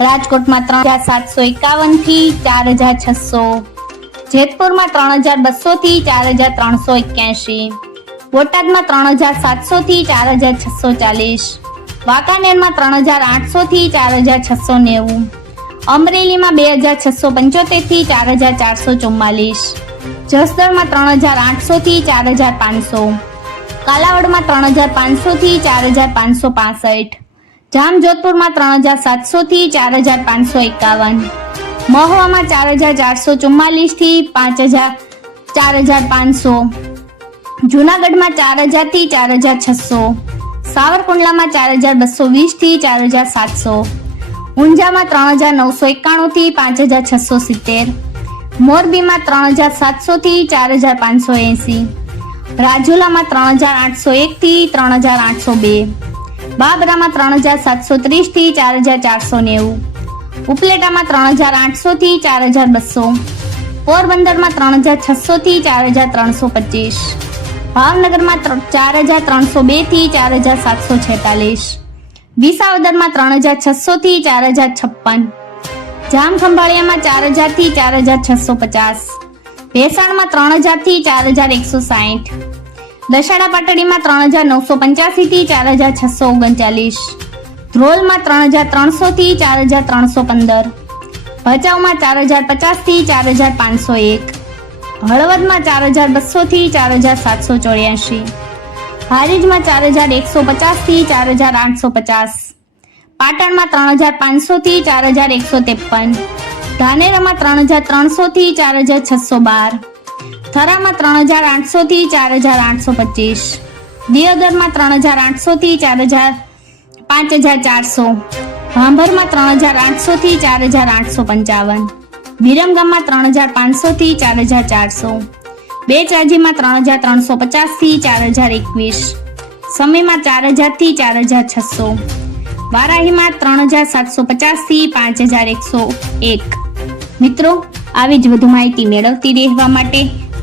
રાજકોટમાં ત્રણ હજાર સાતસો એકાવનથી ચાર હજાર છસો. જેતપુરમાં ત્રણ હજાર બસો થી ચાર હજાર ત્રણસો એક્યાસી બોટાદમાં ત્રણ હજાર સાતસો થી ચાર હજાર છસો ચાલીસ. વાંકાનેરમાં ત્રણ હજાર આઠસો થી ચાર હજાર છસો નેવું. અમરેલીમાં બે હજાર છસો પંચોતેરથી ચાર હજાર ચારસો ચુમ્માલીસ. જસદણમાં ત્રણ હજાર આઠસો થી ચાર હજાર પાંચસો. કાલાવડમાં ત્રણ હજાર પાંચસો થી ચાર હજાર પાંચસો પાસઠ. જામજોધપુરમાં ત્રણ હજાર સાતસો થી ચાર હજાર પાંચસો એકાવન. મહુવામાં ચાર હજાર ચારસો ચુમ્માલીસથી પાંચ હજાર ચાર હજાર પાંચસો. જુનાગઢમાં ચાર હજારથી ચાર હજાર છસો. સાવરકુંડલામાં ચાર હજાર બસો વીસથી ચાર હજાર સાતસો. ઊંઝામાં ત્રણ હજાર નવસો એકાણું થી પાંચ હજાર છસો સિત્તેર. મોરબીમાં ત્રણ હજાર સાતસો થી ચાર હજાર પાંચસો એંસી. રાજુલામાં ત્રણ હજાર આઠસો એક થી ત્રણ હજાર આઠસો બે. બાબરામાં ત્રણ હજાર સાતસો ત્રીસથી ચાર હજાર ચારસો નેવું. ઉપલેટામાં ત્રણ હજાર આઠસો થી ચાર હજાર બસો. પોરબંદરમાં ત્રણ હજાર છસો થી ચાર હજાર ત્રણસો પચીસ. ભાવનગરમાં ચાર હજાર ત્રણસો બેથી ચાર હજાર સાતસો છેતાલીસ. વિસાવદરમાં ત્રણ હજાર છસો થી ચાર હજાર છપ્પન. જામખંભાળિયામાં ચાર હજારથી ચાર હજાર છસો પચાસ. ભેસાણમાં ત્રણ હજારથી ચાર હજાર એકસો સાઠ. દશાડા પાટડીમાં ત્રણ હજાર નવસો પંચ્યાસી થી ચાર હજાર છસો ઓગણચાલીસ ધ્રોલમાં ત્રણ હજાર ત્રણસો થી ચાર હજાર ત્રણસો પંદર ભચાઉમાં ચાર હજાર પચાસથી ચાર હજાર પાંચસો એક હળવદમાં ચાર હજાર બસો થી ચાર હજાર સાતસો ચોર્યાસી હારીજમાં ચાર હજાર એકસો પચાસથી ચાર હજાર આઠસો પચાસ પાટણમાં ત્રણ હજાર પાંચસો થી ચાર હજાર એકસો ત્રેપન ધાનેરામાં ત્રણ હજાર ત્રણસો થી ચાર હજાર છસો બાર થરામાં ત્રણ હજાર આઠસો થી ચાર હજાર આઠસો પચીસ. દિયોદરમાં ત્રણ હજાર આઠસો થી ચાર હજાર પાંચ હજાર ચારસો. ભાંભરમાં ત્રણ હજાર આઠસો થી ચાર હજાર આઠસો પંચાવન. વિરમગામમાં ત્રણ હજાર પાંચસો થી ચાર હજાર ચારસો. બેચરાજીમાં ત્રણ હજાર ત્રણસો પચાસથી ચાર હજાર એકવીસ. સમયમાં ચાર હજારથી ચાર હજાર છસો. વારાહીમાં ત્રણ હજાર સાતસો પચાસથી પાંચ હજાર એકસો એક. મિત્રો, આવી જ વધુ માહિતી મેળવતી રહેવા માટે